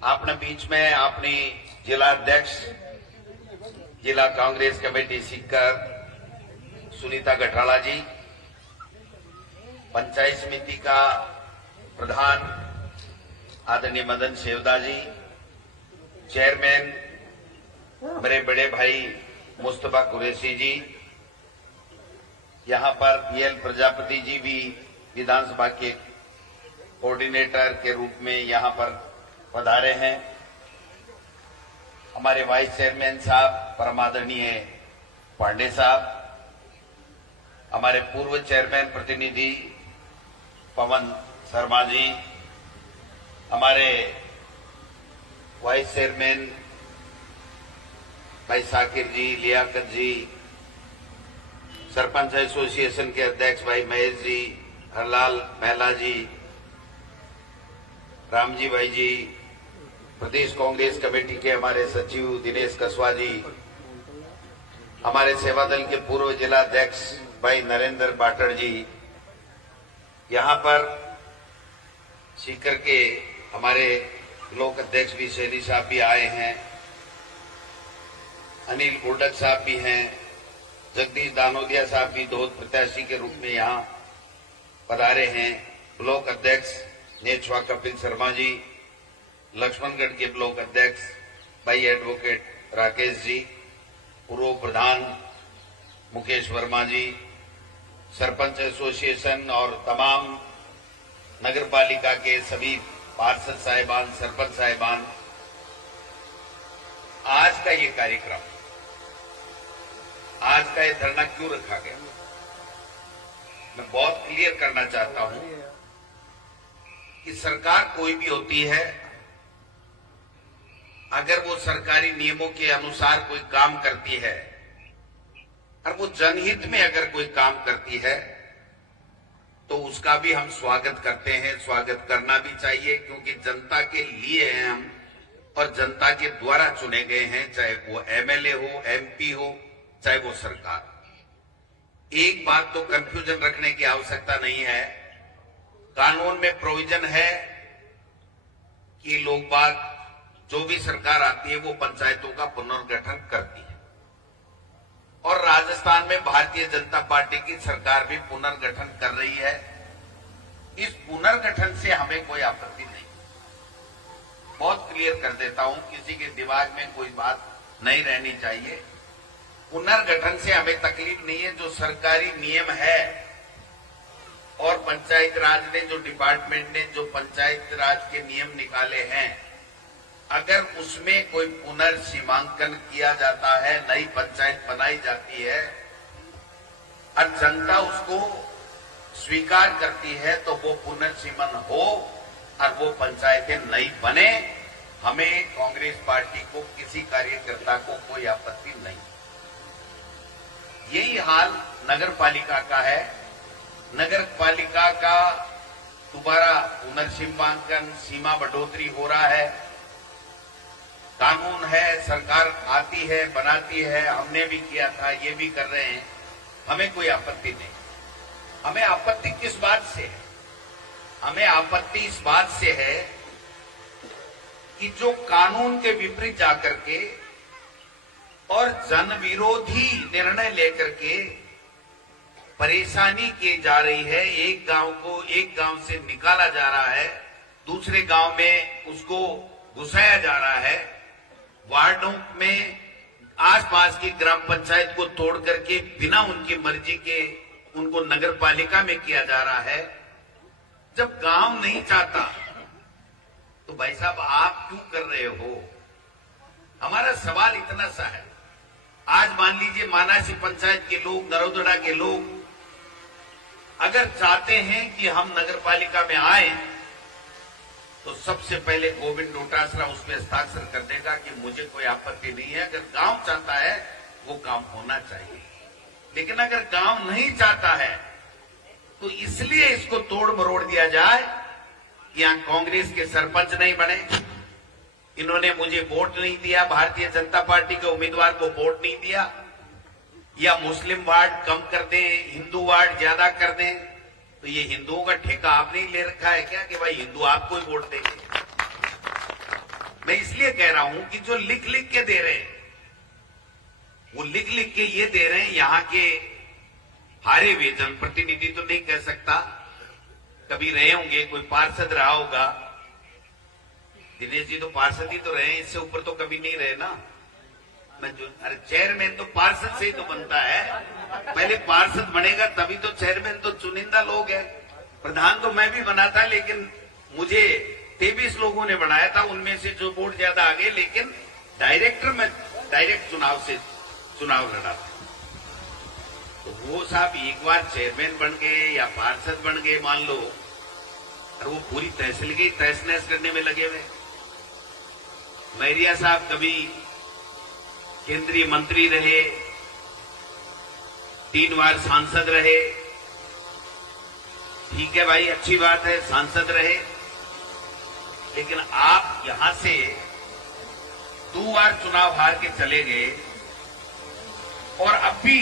आपने बीच में अपनी जिला अध्यक्ष जिला कांग्रेस कमेटी सीकर सुनीता गठाड़ा जी, पंचायत समिति का प्रधान आदरणीय मदन शेवदा जी, चेयरमैन मेरे बड़े भाई मुस्तफा कुरैशी जी, यहां पर पीएल प्रजापति जी भी विधानसभा के कोऑर्डिनेटर के रूप में यहां पर पधारे हैं। हमारे वाइस चेयरमैन साहब परमादरणीय पांडे साहब, हमारे पूर्व चेयरमैन प्रतिनिधि पवन शर्मा जी, हमारे वाइस चेयरमैन भाई साकिर जी, लियाकत जी, सरपंच एसोसिएशन के अध्यक्ष भाई महेश जी, हरलाल महला जी, रामजी भाई जी, प्रदेश कांग्रेस कमेटी के हमारे सचिव दिनेश कसवा जी, हमारे सेवा दल के पूर्व जिला अध्यक्ष भाई नरेंद्र बाटड़ जी, यहां पर सीकर के हमारे ब्लॉक अध्यक्ष भी शैली साहब भी आए हैं, अनिल गुर्डक साहब भी हैं, जगदीश दानोदिया साहब भी दो प्रत्याशी के रूप में यहां पधारे हैं, ब्लॉक अध्यक्ष नेछवा कपिल शर्मा जी, लक्ष्मणगढ़ के ब्लॉक अध्यक्ष भाई एडवोकेट राकेश जी, पूर्व प्रधान मुकेश वर्मा जी, सरपंच एसोसिएशन और तमाम नगरपालिका के सभी पार्षद साहिबान, सरपंच साहिबान, आज का ये कार्यक्रम, आज का ये धरना क्यों रखा गया, मैं बहुत क्लियर करना चाहता हूं कि सरकार कोई भी होती है, अगर वो सरकारी नियमों के अनुसार कोई काम करती है और वो जनहित में अगर कोई काम करती है तो उसका भी हम स्वागत करते हैं, स्वागत करना भी चाहिए, क्योंकि जनता के लिए हैं हम और जनता के द्वारा चुने गए हैं, चाहे वो एमएलए हो, एमपी हो, चाहे वो सरकार। एक बात तो कंफ्यूजन रखने की आवश्यकता नहीं है, कानून में प्रोविजन है कि लोग बाग जो भी सरकार आती है वो पंचायतों का पुनर्गठन करती है, और राजस्थान में भारतीय जनता पार्टी की सरकार भी पुनर्गठन कर रही है। इस पुनर्गठन से हमें कोई आपत्ति नहीं, बहुत क्लियर कर देता हूं, किसी के दिमाग में कोई बात नहीं रहनी चाहिए। पुनर्गठन से हमें तकलीफ नहीं है, जो सरकारी नियम है और पंचायत राज ने, जो डिपार्टमेंट ने जो पंचायत राज के नियम निकाले हैं, अगर उसमें कोई पुनर्सीमांकन किया जाता है, नई पंचायत बनाई जाती है और जनता उसको स्वीकार करती है, तो वो पुनर्सीमन हो और वो पंचायतें नई बने, हमें कांग्रेस पार्टी को, किसी कार्यकर्ता को कोई आपत्ति नहीं। यही हाल नगर पालिका का है। नगर पालिका का दोबारा पुनर्सीमांकन, सीमा बढ़ोतरी हो रहा है, कानून है, सरकार आती है, बनाती है, हमने भी किया था, ये भी कर रहे हैं, हमें कोई आपत्ति नहीं। हमें आपत्ति किस बात से है? हमें आपत्ति इस बात से है कि जो कानून के विपरीत जाकर के और जन विरोधी निर्णय लेकर के परेशानी की जा रही है, एक गांव को एक गांव से निकाला जा रहा है, दूसरे गांव में उसको घुसाया जा रहा है, वार्डों में आसपास की ग्राम पंचायत को तोड़ करके बिना उनकी मर्जी के उनको नगर पालिका में किया जा रहा है। जब गांव नहीं चाहता तो भाई साहब आप क्यों कर रहे हो? हमारा सवाल इतना सा है, आज मान लीजिए मानासी पंचायत के लोग, नरोदड़ा के लोग अगर चाहते हैं कि हम नगर पालिका में आए, तो सबसे पहले गोविंद डोटासरा उसमें हस्ताक्षर कर देगा कि मुझे कोई आपत्ति नहीं है। अगर गांव चाहता है वो काम होना चाहिए, लेकिन अगर गांव नहीं चाहता है तो इसलिए इसको तोड़ मरोड़ दिया जाए कि यहां कांग्रेस के सरपंच नहीं बने, इन्होंने मुझे वोट नहीं दिया, भारतीय जनता पार्टी के उम्मीदवार को वोट नहीं दिया, या मुस्लिम वार्ड कम कर दें, हिंदू वार्ड ज्यादा कर दें। तो ये हिंदुओं का ठेका आपने ले रखा है क्या कि भाई हिंदू आपको ही वोट देंगे? मैं इसलिए कह रहा हूं कि जो लिख लिख के दे रहे हैं, वो लिख लिख के ये दे रहे हैं, यहां के हारे हुए जनप्रतिनिधि तो नहीं कह सकता, कभी रहे होंगे, कोई पार्षद रहा होगा। दिनेश जी तो पार्षद ही तो रहे, इससे ऊपर तो कभी नहीं रहे ना। मैं जो अरे चेयरमैन तो पार्षद से ही तो बनता है, पहले पार्षद बनेगा तभी तो चेयरमैन तो चुनिंदा लोग है। प्रधान तो मैं भी बना था, लेकिन मुझे 23 लोगों ने बनाया था, उनमें से जो वोट ज्यादा आ गए, लेकिन डायरेक्टर में डायरेक्ट चुनाव से चुनाव लड़ा था। तो वो साहब एक बार चेयरमैन बन गए या पार्षद बन गए मान लो, और वो पूरी तहसील की तहस नहस करने में लगे हुए। मैरिया साहब कभी केंद्रीय मंत्री रहे, 3 बार सांसद रहे, ठीक है भाई, अच्छी बात है, सांसद रहे, लेकिन आप यहां से 2 बार चुनाव हार के चले गए और अब भी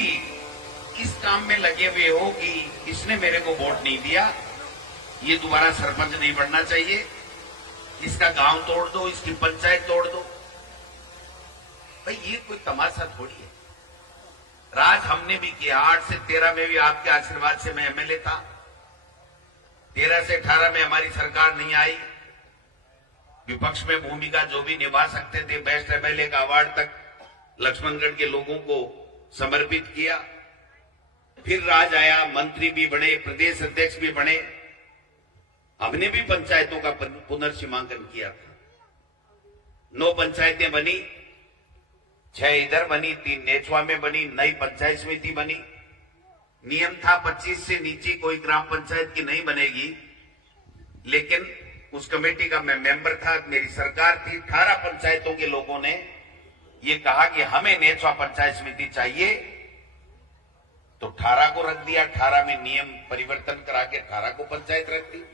इस काम में लगे हुए हो कि इसने मेरे को वोट नहीं दिया, ये दोबारा सरपंच नहीं बनना चाहिए, इसका गांव तोड़ दो, इसकी पंचायत तोड़ दो। भाई ये कोई तमाशा थोड़ी है। राज हमने भी किया, 8 से 13 में भी आपके आशीर्वाद से मैं एमएलए था, 13 से 18 में हमारी सरकार नहीं आई, विपक्ष में भूमिका जो भी निभा सकते थे, बेस्ट एमएलए का अवार्ड तक लक्ष्मणगढ़ के लोगों को समर्पित किया। फिर राज आया, मंत्री भी बने, प्रदेश अध्यक्ष भी बने, हमने भी पंचायतों का पुनर्सीमांकन किया था। 9 पंचायतें बनी, 6 इधर बनी, 3 नेचवा में बनी, नई पंचायत समिति बनी। नियम था 25 से नीचे कोई ग्राम पंचायत की नहीं बनेगी, लेकिन उस कमेटी का मैं मेंबर था, मेरी सरकार थी। 18 पंचायतों के लोगों ने ये कहा कि हमें नेचवा पंचायत समिति चाहिए, तो 18 को रख दिया। 18 में नियम परिवर्तन करा के 18 को पंचायत रख दी।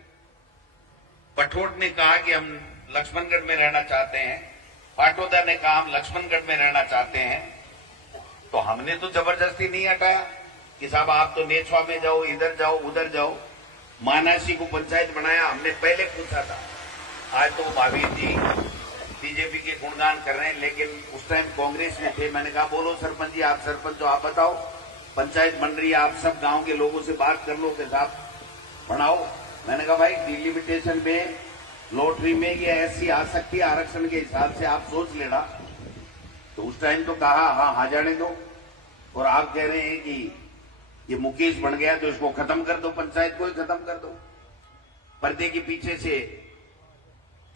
पठोट ने कहा कि हम लक्ष्मणगढ़ में रहना चाहते हैं, पाटोदा ने कहा हम लक्ष्मणगढ़ में रहना चाहते हैं, तो हमने तो जबरदस्ती नहीं हटाया कि साहब आप तो नेचवा में जाओ, इधर जाओ, उधर जाओ। मानासी को पंचायत बनाया, हमने पहले पूछा था। आज तो महावीर जी बीजेपी के गुणगान कर रहे हैं, लेकिन उस टाइम कांग्रेस में थे। मैंने कहा बोलो सरपंच जी, आप सरपंच हो, आप बताओ पंचायत बन रही है, आप सब गांव के लोगों से बात कर लो कि साहब बनाओ। मैंने कहा भाई डिलिमिटेशन में, लॉटरी में ये ऐसी आ सकती है, आरक्षण के हिसाब से आप सोच लेना। तो उस टाइम तो कहा हाँ जाने दो, और आप कह रहे हैं कि ये मुकेश बन गया तो इसको खत्म कर दो, पंचायत को ही खत्म कर दो। पर्दे के पीछे से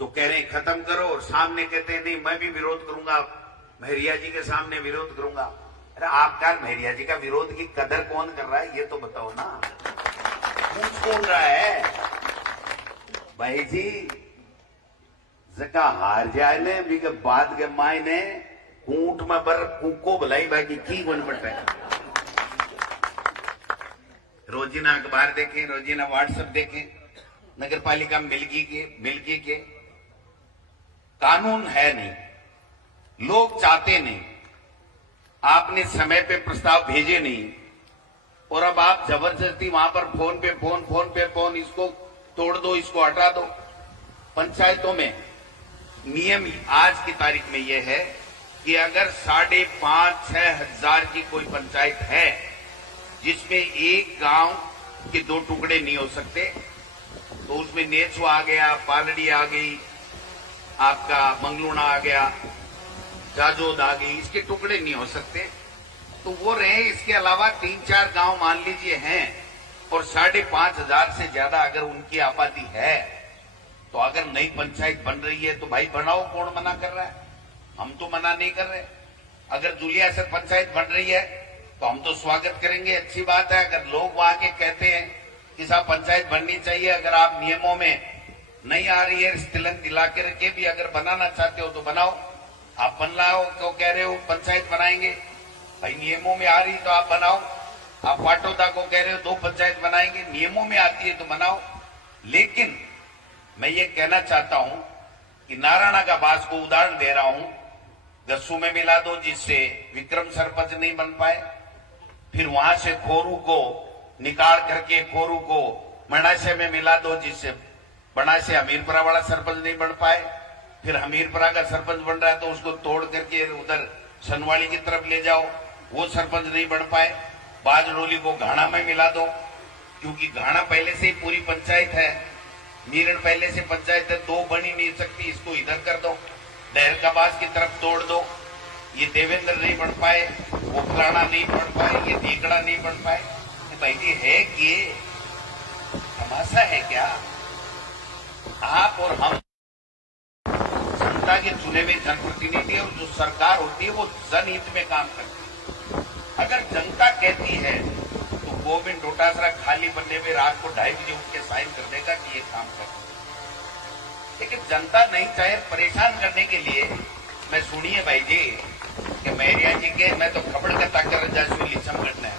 तो कह रहे हैं खत्म करो, और सामने कहते हैं नहीं मैं भी विरोध करूंगा, महरिया जी के सामने विरोध करूंगा। अरे आपका महरिया जी का विरोध की कदर कौन कर रहा है ये तो बताओ ना, पूछ कौन रहा है भाई जी। जका हार जाए ने भी के बाद के मायने ऊंट में बर कुको भलाई बाकी की बन पड़ता है। रोजीना अखबार देखें, रोजीना व्हाट्सएप देखें, नगर पालिका मिल्की के कानून है नहीं, लोग चाहते नहीं, आपने समय पे प्रस्ताव भेजे नहीं, और अब आप जबरदस्ती वहां पर फोन पे फोन, इसको तोड़ दो, इसको हटा दो। पंचायतों में नियम आज की तारीख में यह है कि अगर 5,5-6 हजार की कोई पंचायत है जिसमें एक गांव के 2 टुकड़े नहीं हो सकते, तो उसमें नेचवा आ गया, पालड़ी आ गई, आपका मंगलूना आ गया, जाजोद आ गई, इसके टुकड़े नहीं हो सकते, तो वो रहे। इसके अलावा 3-4 गांव मान लीजिए हैं, और 5,500 से ज्यादा अगर उनकी आबादी है, तो अगर नई पंचायत बन रही है तो भाई बनाओ, कौन मना कर रहा है? हम तो मना नहीं कर रहे। अगर जुलियासर पंचायत बन रही है तो हम तो स्वागत करेंगे, अच्छी बात है। अगर लोग वहां के कहते हैं कि साहब पंचायत बननी चाहिए, अगर आप नियमों में नहीं आ रही है, स्तिलन दिला के भी अगर बनाना चाहते हो तो बनाओ। आप बनलाओ तो कह रहे हो पंचायत बनाएंगे, भाई नियमों में आ रही तो आप बनाओ। आप पाटोदा को कह रहे हो 2 पंचायत बनाएंगे, नियमों में आती है तो बनाओ। लेकिन मैं ये कहना चाहता हूं कि नारायणा का बास को उदाहरण दे रहा हूं, गस्सू में मिला दो जिससे विक्रम सरपंच नहीं बन पाए, फिर वहां से खोरू को निकाल करके खोरू को मनाशे में मिला दो जिससे बनाशे हमीरपुरा वाला सरपंच नहीं बन पाए, फिर हमीरपुरा का सरपंच बन रहा है तो उसको तोड़ करके उधर सनवाड़ी की तरफ ले जाओ, वो सरपंच नहीं बन पाए। बाजरोली को घाना में मिला दो, क्योंकि घाना पहले से ही पूरी पंचायत है, मीरन पहले से पंचायत है, दो बन ही नहीं सकती, इसको इधर कर दो। दहलकाबाज की तरफ तोड़ दो, ये देवेंद्र नहीं बन पाए, वो फलाना नहीं बन पाए, ये दीकड़ा नहीं बन पाए। भाई जी है कि तमाशा है क्या? आप और हम जनता के चुने हुए जनप्रतिनिधि और जो सरकार होती है वो जनहित में काम करती है। अगर जनता कहती है तो गोविंद डोटासरा खाली बनने में रात को 2:30 बजे उठ के साइन कर देगा कि ये काम कर, लेकिन जनता नहीं चाहे परेशान करने के लिए। मैं सुनिए भाई जी कि मैरिया जी के मैं तो खबड़ का ताकर जासू लिचम करना है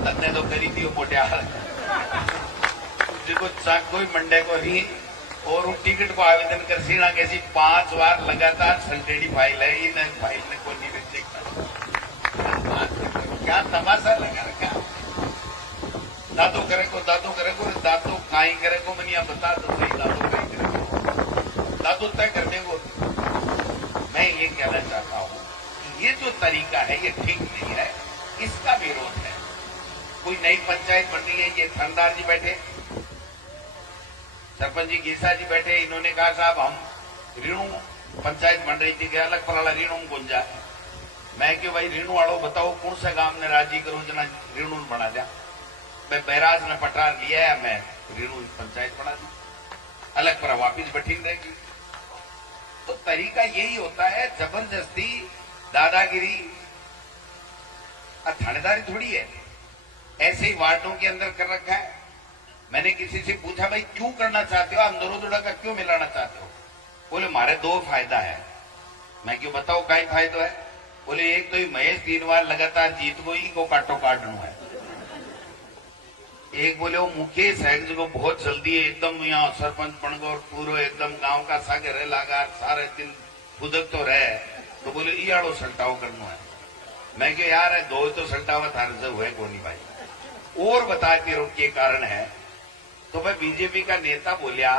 तन्ने तो करी थी वो मोटे हाल देखो कोई मंडे को नहीं और वो टिकट को आवेदन कर सी ना कैसी 5 बार लगातार संटेडी फाइल है, इन फाइल ने को नहीं देखना क्या तमाशा लगा रखा। दादो करे को दादो काई करे को मनिया बता दो सही दादो काई करे को दादो तय करने को। मैं ये कहना चाहता हूं कि ये जो तरीका है ये ठीक नहीं है, इसका विरोध है। कोई नई पंचायत बन रही है, ये थानेदार जी बैठे, सरपंच जी गीसा जी बैठे, इन्होंने कहा साहब हम रीणु पंचायत बन रही थी कि अलग पराला रीणु गुंजा। मैं क्यों भाई रीणु वालों बताओ कौन सा गांव ने राजी करो जना रीणु बना दिया। मैं बैराज ने पटार लिया है, मैं रीणु पंचायत बना दी, अलग पर वापिस बैठी रहेगी। तो तरीका यही होता है, जबरदस्ती दादागिरी थानेदारी थोड़ी है। ऐसे ही वार्डों के अंदर कर रखा है। मैंने किसी से पूछा भाई क्यों करना चाहते हो, आप दरोदोड़ा का क्यों मिलाना चाहते हो? बोले मारे 2 फायदा है। मैं क्यों बताओ कई फायदा है? बोले एक तो ही महेश 3 बार लगातार जीत गई को काटो काटू है, एक बोले वो मुकेश है जो बहुत जल्दी एकदम यहाँ सरपंच बन गो और पूरा एकदम गांव का सागे रह लगा सारे दिन खुदक तो रहे, तो बोले ये आड़ो सल्टाव करना है। मैं क्यों यार है 2 तो सल्टावा थारे से हुए कोनी भाई और बताती रहो क्या कारण है। तो मैं बीजेपी का नेता बोलिया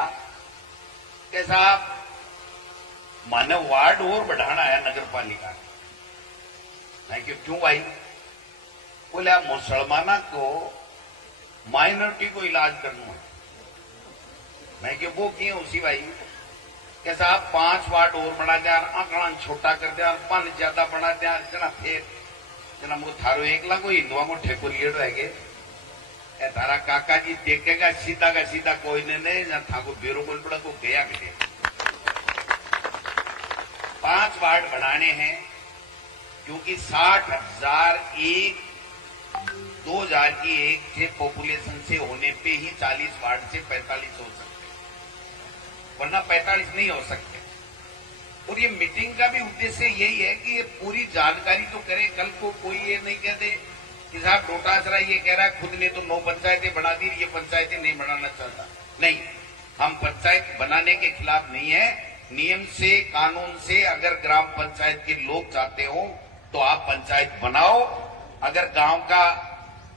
कि साहब मानव वार्ड और बढ़ाना है नगर पालिका। मैं क्यों भाई? बोले मुसलमाना को माइनॉरिटी को इलाज करना है। मैं क्यों वो किए उसी भाई कि साहब 5 वार्ड और बढ़ा दिया, आंकड़ा छोटा कर दिया, 5 ज्यादा बढ़ा दिया, जना फिर जना मुझे थारो एकला को हिंदुआ को ठेको लिए रहेंगे। तारा काका जी देखेगा सीधा का सीधा कोई ने नहीं ना था को बेरो बोल पड़ा को गया मिले। 5 वार्ड बनाने हैं क्योंकि 60,000 2000 की एक से पॉपुलेशन से होने पे ही 40 वार्ड से 45 हो सकते, वरना 45 नहीं हो सकते। और ये मीटिंग का भी उद्देश्य यही है कि ये पूरी जानकारी तो करे, कल को कोई ये नहीं कहते कि साहब डोटासरा ये कह रहा है खुद ने तो 9 पंचायतें बना दी, ये पंचायतें नहीं बनाना चाहता। नहीं, हम पंचायत बनाने के खिलाफ नहीं है। नियम से कानून से अगर ग्राम पंचायत के लोग चाहते हो तो आप पंचायत बनाओ। अगर गांव का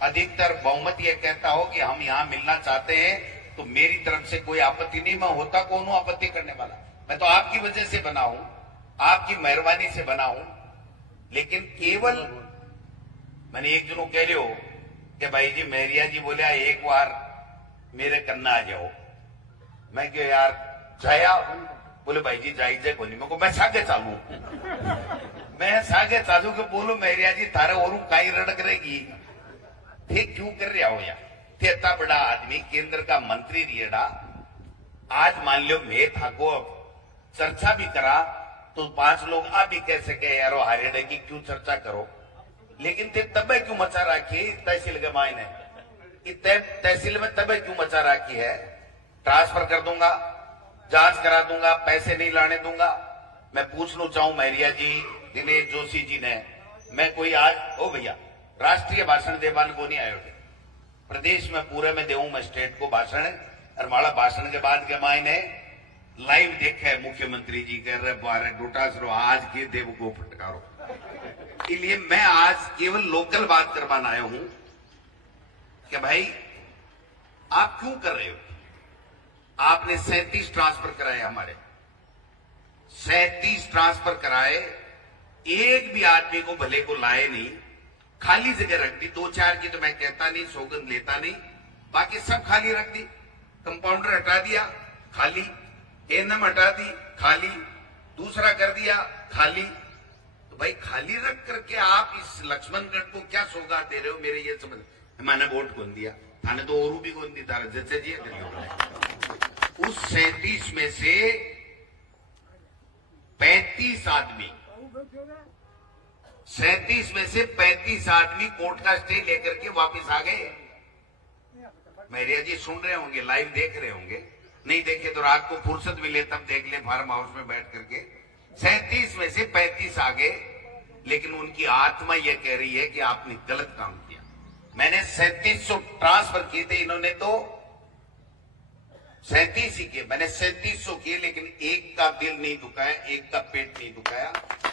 अधिकतर बहुमत ये कहता हो कि हम यहाँ मिलना चाहते हैं तो मेरी तरफ से कोई आपत्ति नहीं। मैं होता कौन हूं आपत्ति करने वाला? मैं तो आपकी वजह से बना हूं, आपकी मेहरबानी से बना हूं। लेकिन केवल मैंने एक जनों कह रहे हो कि भाई जी मेरिया जी बोलिया एक बार मेरे कन्ना आ जाओ। मैं क्यों यार जाया? बोले भाई जी जाई जाए कोनी। मैं सागे चालू मैं सागे चालू के बोलो मेरिया जी थारे और काई रड़क रहेगी थे क्यों कर रहा हो यार? थे इतना बड़ा आदमी केंद्र का मंत्री रिएडा, आज मान लो मैं था को चर्चा भी करा तो 5 लोग आप भी कह सके यारो हारेडे की क्यों चर्चा करो, लेकिन थे तबे क्यों मचा रखी तहसील के मायने तहसील में तबे क्यों मचा रखी है? ट्रांसफर कर दूंगा, जांच करा दूंगा, पैसे नहीं लाने दूंगा। मैं पूछना चाहूं मैरिया जी, दिनेश जोशी जी ने, मैं कोई आज ओ भैया राष्ट्रीय भाषण देवान को नहीं आयो थे, प्रदेश में पूरे में देऊं मैं स्टेट को भाषण, और माला भाषण के बाद के मायने लाइव देखे मुख्यमंत्री जी कह रहे बारे डोटासरो आज के देव को फटकारो। इसलिए मैं आज केवल लोकल बात करवाना आया हूं कि भाई आप क्यों कर रहे हो? आपने 37 ट्रांसफर कराए हमारे, 37 ट्रांसफर कराए, एक भी आदमी को भले को लाए नहीं, खाली जगह रख दी। 2-4 की तो मैं कहता नहीं, सौगंध लेता नहीं, बाकी सब खाली रख दी। कंपाउंडर हटा दिया, खाली। एएनएम हटा दी, खाली। दूसरा कर दिया, खाली। तो भाई खाली रख करके आप इस लक्ष्मणगढ़ को क्या सौगात दे रहे हो, मेरे ये समझ। मैंने वोट कौन दिया, थाने तो और भी कौन दी तारा जैसे जी। उस 37 में से 35 आदमी, 37 में से 35 आदमी कोर्ट का स्टे लेकर के वापस आ गए। मैरिया जी सुन रहे होंगे, लाइव देख रहे होंगे, नहीं देखे तो रात को फुर्सत मिले तब देख ले फार्म हाउस में बैठ करके। 37 में से 35 आ गए, लेकिन उनकी आत्मा यह कह रही है कि आपने गलत काम किया। मैंने 3700 ट्रांसफर किए थे, इन्होंने तो 37 ही किए। मैंने 3700 किए, लेकिन एक का दिल नहीं दुखाया, एक का पेट नहीं दुखाया,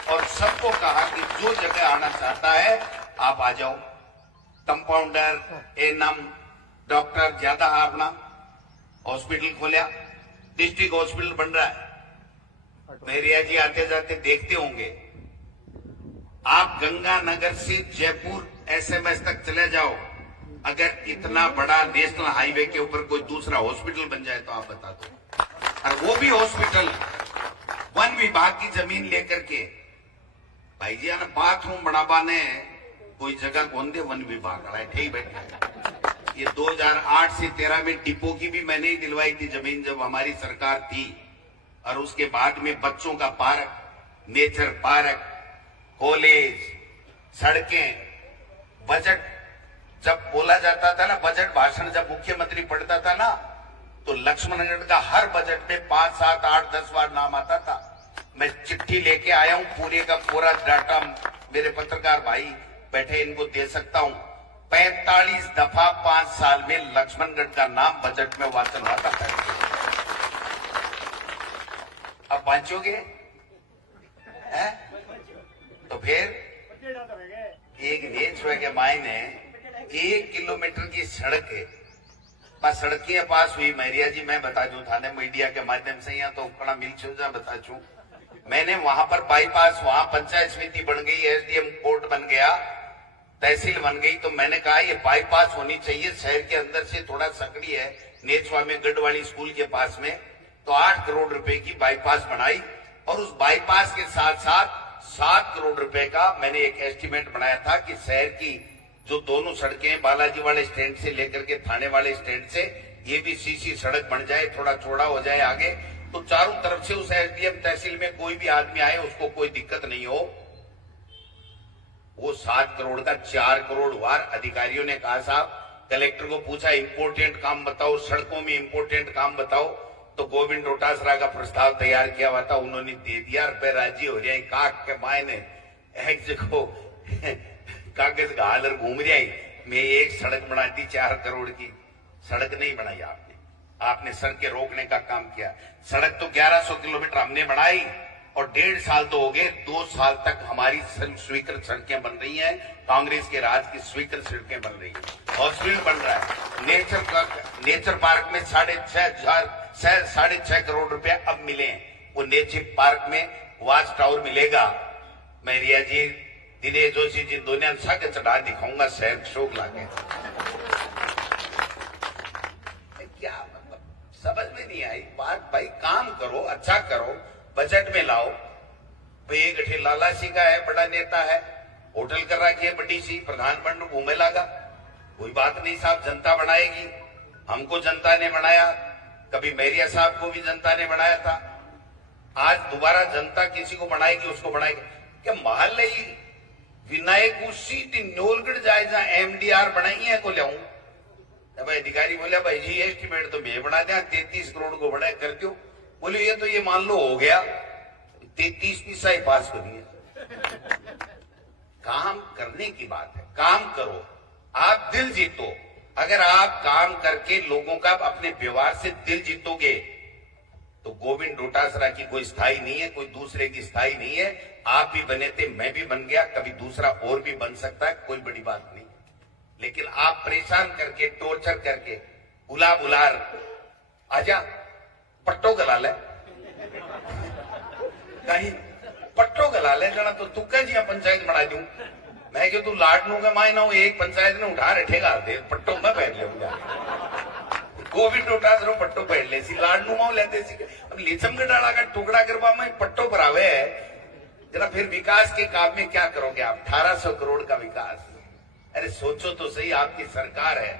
और सबको कहा कि जो जगह आना चाहता है आप आ जाओ। कंपाउंडर, एएनएम, डॉक्टर ज्यादा अपना हॉस्पिटल खोला, डिस्ट्रिक्ट हॉस्पिटल बन रहा है। मैरिया जी आते जाते देखते होंगे, आप गंगानगर से जयपुर एसएमएस तक चले जाओ, अगर इतना बड़ा नेशनल हाईवे के ऊपर कोई दूसरा हॉस्पिटल बन जाए तो आप बता दो। और वो भी हॉस्पिटल वन विभाग की जमीन लेकर के। भाई जी आना बाथरूम बनावा ने कोई जगह कौन दे, वन विभाग वाला ठीक बैठे। ये 2008 से 13 में डिपो की भी मैंने ही दिलवाई थी जमीन, जब हमारी सरकार थी। और उसके बाद में बच्चों का पार्क, नेचर पार्क, कॉलेज, सड़कें, बजट जब बोला जाता था ना, बजट भाषण जब मुख्यमंत्री पढ़ता था ना, तो लक्ष्मणगढ़ का हर बजट में 5, 7, 8, 10 बार नाम आता था। मैं चिट्ठी लेके आया हूं, पूरे का पूरा डाटा मेरे पत्रकार भाई बैठे, इनको दे सकता हूं। 45 दफा 5 साल में लक्ष्मणगढ़ का नाम बजट में वाचन होता है। अब बांचोगे है? तो फिर एक नेच के मायने 1 किलोमीटर की सड़क है, बस सड़कें पास हुई। मैरिया जी मैं बता दूं, थाने मीडिया के माध्यम से यहाँ तो कड़ा मिल चुका बता चू। मैंने वहां पर बाईपास, वहां पंचायत समिति बन गई, एसडीएम कोर्ट बन गया, तहसील बन गई। तो मैंने कहा ये बाईपास होनी चाहिए, शहर के अंदर से थोड़ा संकड़ी है, नेचवा में गढ़वाली स्कूल के पास में। तो 8 करोड़ रुपए की बाईपास बनाई, और उस बाईपास के साथ साथ 7 करोड़ रुपए का मैंने एक एस्टीमेट बनाया था कि शहर की जो दोनों सड़कें बालाजी वाले स्टैंड से लेकर के थाने वाले स्टैंड से, ये भी सीसी सड़क बन जाए, थोड़ा चौड़ा हो जाए आगे, तो चारों तरफ से उस एसडीएम तहसील में कोई भी आदमी आए उसको कोई दिक्कत नहीं हो। वो 7 करोड़ का 4 करोड़ हुआ। अधिकारियों ने कहा साहब, कलेक्टर को पूछा इंपोर्टेंट काम बताओ, सड़कों में इंपोर्टेंट काम बताओ, तो गोविंद डोटासरा का प्रस्ताव तैयार किया हुआ था, उन्होंने दे दिया। रुपए राजी हो रहे काक के मायने एक जगह कागज का हालर घूम रहा है। मैं एक सड़क बना दी 4 करोड़ की, सड़क नहीं बनाई आपने, आपने सड़कें रोकने का काम किया। सड़क तो 1100 किलोमीटर हमने बनाई, और 1.5 साल तो हो गए, 2 साल तक हमारी स्वीकृत सड़कें बन रही हैं, कांग्रेस के राज की स्वीकृत सड़कें बन रही है। हॉस्पिटल बन रहा है, नेचर पार्क में 6.5 करोड़ रुपए अब मिले हैं। वो नेचर पार्क में वॉच टावर मिलेगा। मैरिया जी, दिनेश जोशी जी, दुनिया सग चढ़ा दिखाऊंगा शहर शोक लाके। क्या मतलब समझ में नहीं आई बात। भाई काम करो, अच्छा करो, बजट में लाओ। भाई एक गठे लाला सी का है, बड़ा नेता है, होटल कर रखी है बड़ी सी, प्रधानमंत्री घूमे लगा। कोई बात नहीं साहब, जनता बनाएगी। हमको जनता ने बनाया, कभी मैरिया साहब को भी जनता ने बनाया था, आज दोबारा जनता किसी को बनाएगी, उसको बनाएगी। क्या मोहल्ले ही विनायक सीधी नोलगढ़ जाए जहां एमडीआर बनाई है को लाऊं? भाई अधिकारी बोले भाई जी एस्टीमेट तो मैं बना दिया, 33 करोड़ को बड़ा कर दो। बोले ये तो ये मान लो हो गया, 33 पैसा ही पास करिए। काम करने की बात है, काम करो, आप दिल जीतो। अगर आप काम करके लोगों का अपने व्यवहार से दिल जीतोगे, तो गोविंद डोटासरा की कोई स्थाई नहीं है, कोई दूसरे की स्थाई नहीं है। आप भी बने थे, मैं भी बन गया, कभी दूसरा और भी बन सकता है, कोई बड़ी बात नहीं। लेकिन आप परेशान करके, टॉर्चर करके, बुलार आजा पट्टो गला ले, कहीं पट्टो गला ले जना तो तू कह जी पंचायत बना दूं। मैं क्यों तू लाट नू के मायना एक पंचायत ने उठा रखेगा दे पट्टो में बैठ लिया कोविड टोटा सरो पट्टो बैठ ले सी लाट नू माओ लेते सी। अब लीचम के डाला का टुकड़ा करवा में पट्टो पर आवे है जरा फिर विकास के काम में क्या करोगे आप? 1800 करोड़ का विकास। अरे सोचो तो सही, आपकी सरकार है,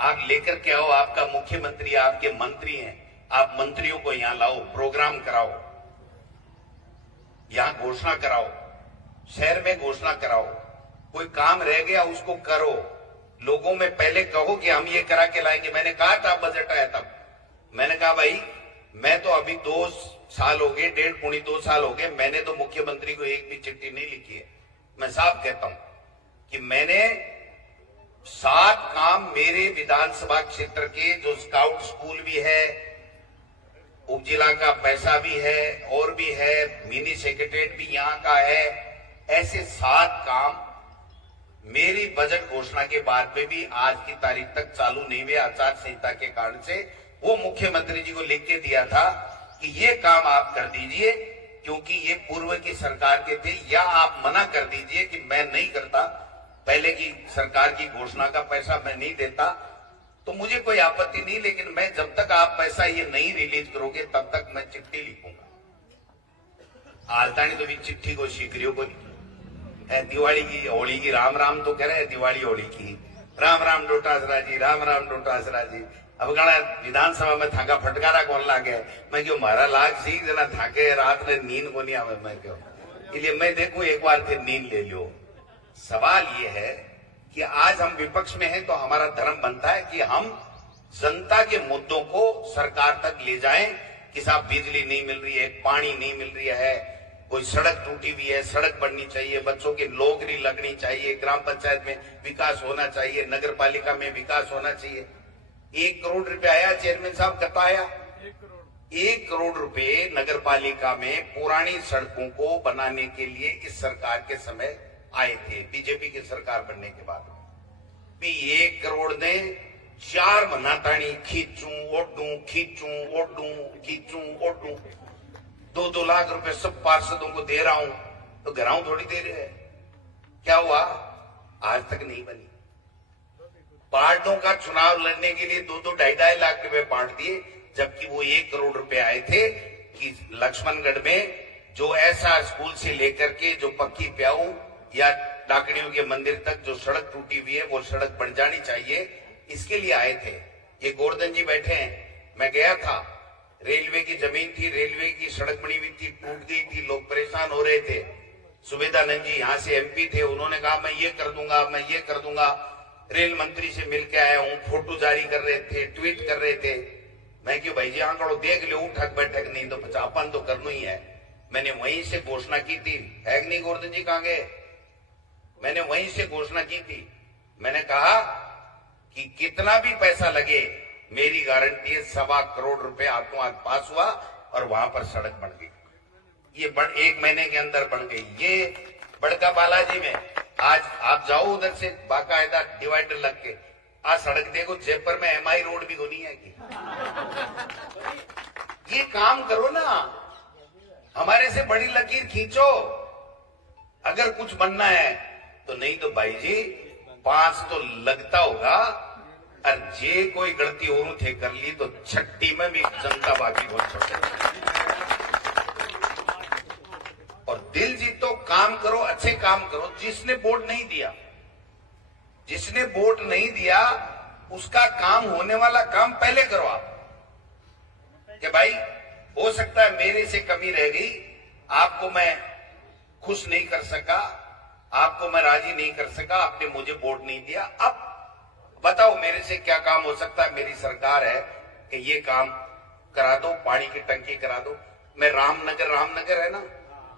आप लेकर के आओ, आपका मुख्यमंत्री आपके मंत्री हैं, आप मंत्रियों को यहां लाओ, प्रोग्राम कराओ, यहां घोषणा कराओ, शहर में घोषणा कराओ, कोई काम रह गया उसको करो, लोगों में पहले कहो कि हम ये करा के लाएंगे। मैंने कहा था बजट आया तब, मैंने कहा भाई मैं तो अभी 2 साल हो गए, 1.5 साल हो गए, मैंने तो मुख्यमंत्री को एक भी चिट्ठी नहीं लिखी है। मैं साफ कहता हूं कि मैंने 7 काम मेरे विधानसभा क्षेत्र के, जो स्काउट स्कूल भी है, उपजिला का पैसा भी है और भी है, मिनी सेक्रेटरीट भी यहां का है, ऐसे 7 काम मेरी बजट घोषणा के बाद में भी आज की तारीख तक चालू नहीं हुए आचार संहिता के कारण से। वो मुख्यमंत्री जी को लिख के दिया था कि ये काम आप कर दीजिए क्योंकि ये पूर्व की सरकार के थे, या आप मना कर दीजिए कि मैं नहीं करता, पहले की सरकार की घोषणा का पैसा मैं नहीं देता, तो मुझे कोई आपत्ति नहीं, लेकिन मैं जब तक आप पैसा ये नहीं रिलीज करोगे तब तक मैं चिट्ठी लिखूंगा। आलतानी तो भी चिट्ठी को शीघ्रियों को दिवाली की होली की राम राम तो कह रहे हैं, दिवाली होली की राम राम डोटासरा जी, राम राम डोटासरा जी। अब गणा विधानसभा में थाका फटकारा कौन लागे? मैं क्यों मारा लाग सी जना थाके रात में नींद को नहीं आवे, मैं क्यों, इसलिए मैं देखूं एक बार फिर नींद ले लो। सवाल ये है कि आज हम विपक्ष में हैं तो हमारा धर्म बनता है कि हम जनता के मुद्दों को सरकार तक ले जाएं कि साहब बिजली नहीं मिल रही है, पानी नहीं मिल रही है, कोई सड़क टूटी हुई है, सड़क बननी चाहिए, बच्चों की नौकरी लगनी चाहिए, ग्राम पंचायत में विकास होना चाहिए, नगर पालिका में विकास होना चाहिए। 1 करोड़ रुपए आया चेयरमैन साहब, कब आया? 1 करोड़ रुपए नगर पालिका में पुरानी सड़कों को बनाने के लिए इस सरकार के समय आए थे, बीजेपी की सरकार बनने के बाद भी 1 करोड़ ने 4 मनातानी खींचूं ओडूं, खींचूं ओडूं, खींचूं ओडूं, 2-2 लाख रुपए सब पार्षदों को दे रहा हूं, तो घराऊ थोड़ी दे रहे हैं। क्या हुआ? आज तक नहीं बनी। पार्टियों का चुनाव लड़ने के लिए 2-2, 2.5 लाख रुपए बांट दिए, जबकि वो 1 करोड़ रुपए आए थे कि लक्ष्मणगढ़ में जो ऐसा स्कूल से लेकर के जो पक्की प्याऊ या डाकड़ियों के मंदिर तक जो सड़क टूटी हुई है वो सड़क बन जानी चाहिए, इसके लिए आए थे। ये गोवर्धन जी बैठे हैं, मैं गया था, रेलवे की जमीन थी, रेलवे की सड़क बनी हुई थी, टूट गई थी, लोग परेशान हो रहे थे। सुबेदानंद जी यहाँ से एमपी थे, उन्होंने कहा मैं ये कर दूंगा, मैं ये कर दूंगा। रेल मंत्री से मिलकर आया हूँ, फोटो जारी कर रहे थे, ट्वीट कर रहे थे। मैं क्यों भाई जी आंकड़ों देख लो, उठक बैठक नहीं तो पचापन तो करना ही है। मैंने वहीं से घोषणा की थी, है कि नहीं गोवर्धन जी, कहाँ गए? मैंने वहीं से घोषणा की थी, मैंने कहा कि कितना भी पैसा लगे मेरी गारंटी है 1.25 करोड़ रुपए हाथों हाथ पास हुआ और वहां पर सड़क बन गई। ये 1 महीने के अंदर बन गई। ये बड़का बालाजी में आज आप जाओ उधर से बाकायदा डिवाइडर लग के, आज सड़क देखो, जयपुर में एमआई रोड भी नहीं है कि ये काम करो ना, हमारे से बड़ी लकीर खींचो अगर कुछ बनना है तो। नहीं तो भाई जी 5 तो लगता होगा, और जे कोई गलती और थे कर ली तो छट्टी में भी जनता बाकी बहुत छोटे। और दिल जीतो, काम करो, अच्छे काम करो। जिसने वोट नहीं दिया, जिसने वोट नहीं दिया उसका काम होने वाला काम पहले करो आप, कि भाई हो सकता है मेरे से कमी रह गई, आपको मैं खुश नहीं कर सका, आपको मैं राजी नहीं कर सका, आपने मुझे वोट नहीं दिया, अब बताओ मेरे से क्या काम हो सकता है। मेरी सरकार है कि ये काम करा दो, पानी की टंकी करा दो। मैं रामनगर है ना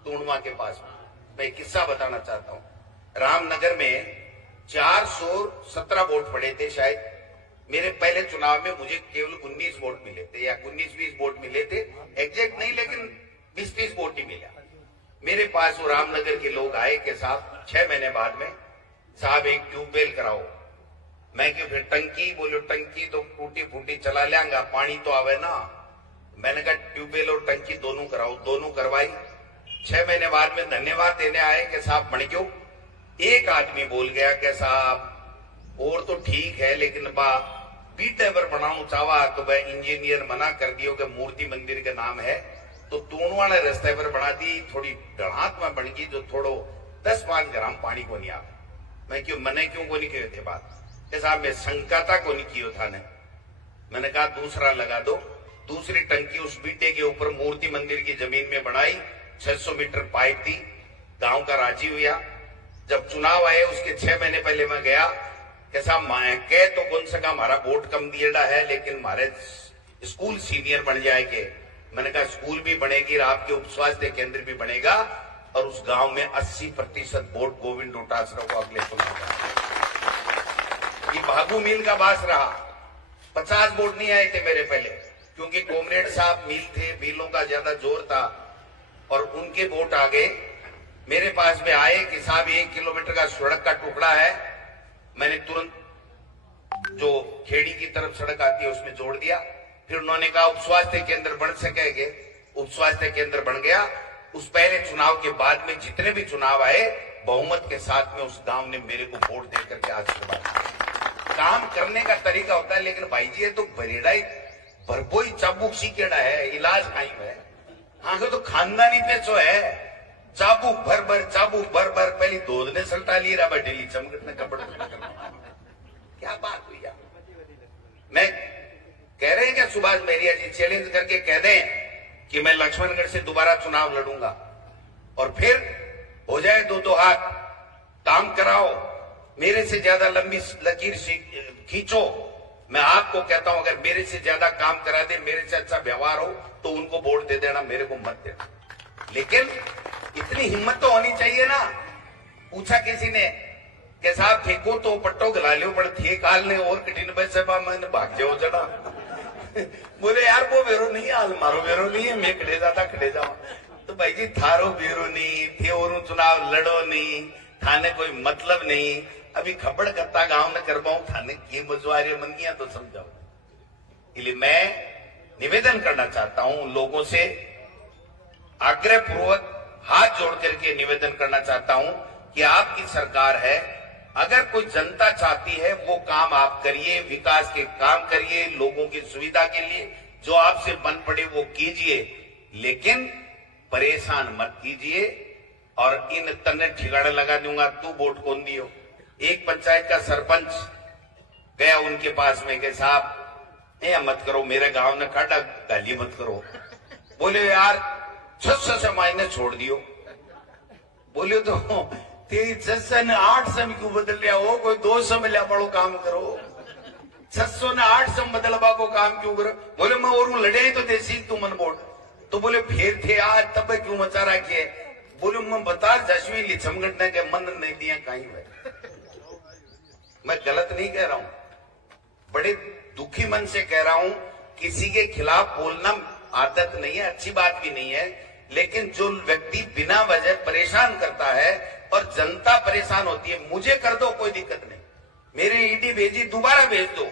टूणवा के पास में, मैं एक किस्सा बताना चाहता हूं। रामनगर में 417 वोट पड़े थे शायद, मेरे पहले चुनाव में मुझे केवल 19 वोट मिले थे, या 19-20 वोट मिले थे, एग्जैक्ट नहीं लेकिन 20-30 वोट ही मिला। मेरे पास वो रामनगर के लोग आए कि साहब 6 महीने बाद में साहब एक ट्यूबवेल कराओ। मैं क्यों फिर टंकी, बोलो टंकी तो टूटी फूटी चला लेंगा, पानी तो आवे ना। मैंने कहा ट्यूबवेल और टंकी दोनों कराओ, दोनों करवाई। 6 महीने बाद में धन्यवाद देने आए कि साहब बन क्यों। एक आदमी बोल गया कि साहब और तो ठीक है लेकिन बा बीटे पर बनाऊ चावा तो वह इंजीनियर मना कर दियो कि मूर्ति मंदिर का नाम है तो तूण वाले रास्ते पर बना दी, थोड़ी गढ़ात में बन गई जो थोड़ो 10-5 ग्राम पानी को नहीं आवे। मैं क्यों मने क्यों को नहीं कहे थे बात कि साहब मैं शंकाता को नहीं कियो था ने। मैंने कहा दूसरा लगा दो। दूसरी टंकी उस बीटे के ऊपर मूर्ति मंदिर की जमीन में बनाई, 600 मीटर पाइप थी, गांव का राजी हुआ। जब चुनाव आए उसके 6 महीने पहले मैं गया कि साहब कह तो कौन सा हमारा वोट कम दिएड़ा है लेकिन हमारे स्कूल सीनियर बन जाएंगे। मैंने कहा स्कूल भी बनेगी, आपके उप स्वास्थ्य केंद्र भी बनेगा और उस गांव में 80% वोट गोविंद डोटासरा को अगले चुनाव। ये भागू मील का बास रहा। 50 वोट नहीं आए थे मेरे पहले क्योंकि कॉमरेड साहब मील थे, मीलों का ज्यादा जोर था और उनके वोट आ गए। मेरे पास में आए कि साहब 1 किलोमीटर का सड़क का टुकड़ा है। मैंने तुरंत जो खेड़ी की तरफ सड़क आती है उसमें जोड़ दिया। फिर उन्होंने कहा उप स्वास्थ्य केंद्र बन सकेंगे, उप स्वास्थ्य केंद्र बन गया। उस पहले चुनाव के बाद में जितने भी चुनाव आए बहुमत के साथ में उस गांव ने मेरे को वोट देकर के आशीर्वाद। काम करने का तरीका होता है लेकिन भाई जी ये तो बरेड़ा ही भरपोई चाबुक सी केड़ा है, इलाज कायम है। हाँ तो खानदानी पैसो है, चाबुक भर भर पहली दूध ने सल्टा ली रहा डेली चमकट ने कपड़ क्या बात हुई यार। मैं कह रहे हैं क्या सुभाष मेरिया जी चैलेंज करके कह दें कि मैं लक्ष्मणगढ़ से दोबारा चुनाव लड़ूंगा और फिर हो जाए 2-2 हाथ, काम कराओ, मेरे से ज्यादा लंबी लकीर खींचो। मैं आपको कहता हूं अगर मेरे से ज्यादा काम करा दे, मेरे से अच्छा व्यवहार हो तो उनको वोट दे देना, मेरे को मत देना। लेकिन इतनी हिम्मत तो होनी चाहिए ना। पूछा किसी ने कि साहब ठेको तो पट्टो गला लियो पर थे काल ने और कठिन पैसे मैंने भाग जाओ चढ़ा। बोले यार वो बेरो नहीं हाल मारो बेरो नहीं है, मैं खड़े जाता खड़े जाओ। तो भाई जी थारो बेरो नहीं थे और चुनाव लड़ो नहीं, थाने कोई मतलब नहीं। अभी खबड़ करता गांव में करवाऊं थाने की मजुआरी मन गया तो समझाओ। इसलिए मैं निवेदन करना चाहता हूं लोगों से, आग्रह पूर्वक हाथ जोड़ करके निवेदन करना चाहता हूं कि आपकी सरकार है, अगर कोई जनता चाहती है वो काम आप करिए, विकास के काम करिए, लोगों की सुविधा के लिए जो आपसे बन पड़े वो कीजिए, लेकिन परेशान मत कीजिए। और इन तन्ने ठिकाने लगा दूंगा तू वोट कौन दियो। एक पंचायत का सरपंच गया उनके पास में कि साहब ये मत करो, मेरे गांव ने काटा गाली मत करो। बोले यार 600 से मायने छोड़ दियो। बोले तो तेरी 600 ने 800 में क्यों बदल लिया हो, कोई 200 में लिया पड़ो काम करो, 600 ने 800 बदलवा को काम क्यों करो। बोले मैं और लड़े ही तो देसी तू मन बोल। तो बोले फिर थे आज तब क्यों मचा रखे। बोले मैं बता जश्वी चमगटने के मन नहीं दिया कहीं है। मैं गलत नहीं कह रहा हूं, बड़े दुखी मन से कह रहा हूं। किसी के खिलाफ बोलना आदत नहीं है, अच्छी बात भी नहीं है, लेकिन जो व्यक्ति बिना वजह परेशान करता है और जनता परेशान होती है, मुझे कर दो कोई दिक्कत नहीं, मेरे ईडी भेजी दोबारा भेज दो,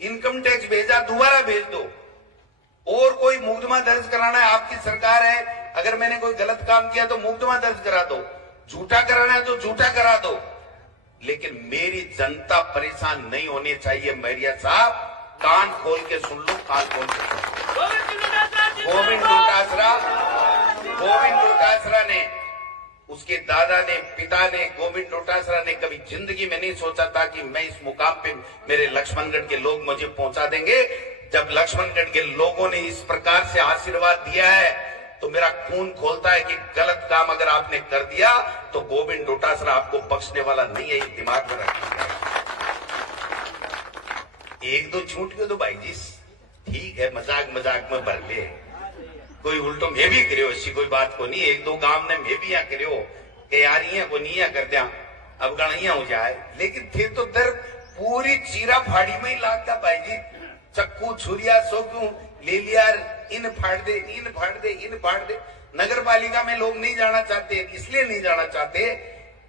इनकम टैक्स भेजा दोबारा भेज दो, और कोई मुकदमा दर्ज कराना है आपकी सरकार है, अगर मैंने कोई गलत काम किया तो मुकदमा दर्ज करा दो, झूठा कराना है तो झूठा करा दो, लेकिन मेरी जनता परेशान नहीं होनी चाहिए। मेरिया साहब कान खोल के सुन लो, कान खोल के सुन लो। गोविंद डोटासरा ने, उसके दादा ने, पिता ने, गोविंद डोटासरा ने कभी जिंदगी में नहीं सोचा था कि मैं इस मुकाम पे मेरे लक्ष्मणगढ़ के लोग मुझे पहुंचा देंगे। जब लक्ष्मणगढ़ के लोगों ने इस प्रकार से आशीर्वाद दिया है तो मेरा खून खोलता है कि गलत काम अगर आपने कर दिया तो गोविंद डोटासरा आपको बख्शने वाला नहीं है, ये दिमाग में रखिए। एक दो छूट के तो भाई जी ठीक है, मजाक मजाक में भर ले, कोई उल्टो मैं भी करो ऐसी कोई बात को नहीं। एक दो गांव ने मैं भी यहाँ करो कि यार ये को नहीं कर दिया अब गणिया हो जाए, लेकिन फिर तो दर पूरी चीरा फाड़ी में ही लागता भाई जी। चक्कू छुरिया सो क्यों ले लिया, इन फाड़ दे, इन फाड़ दे, इन फाड़ दे। नगर पालिका में लोग नहीं जाना चाहते, इसलिए नहीं जाना चाहते